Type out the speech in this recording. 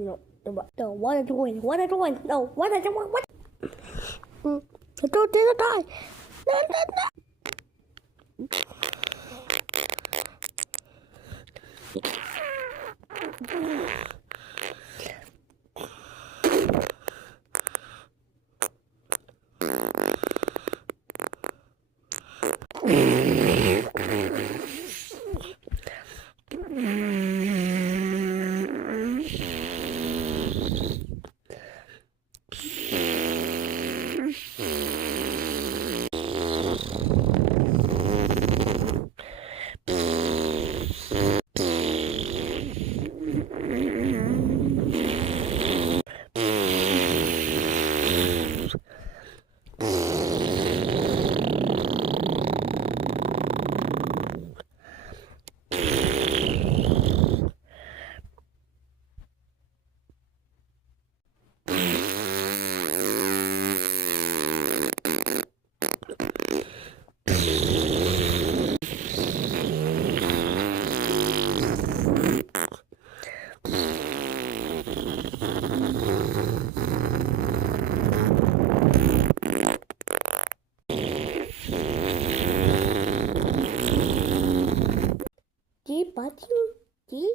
no, no, what are you doing? What are you doing? No, what are you doing? What? Don't die. No, no, no. Buddy?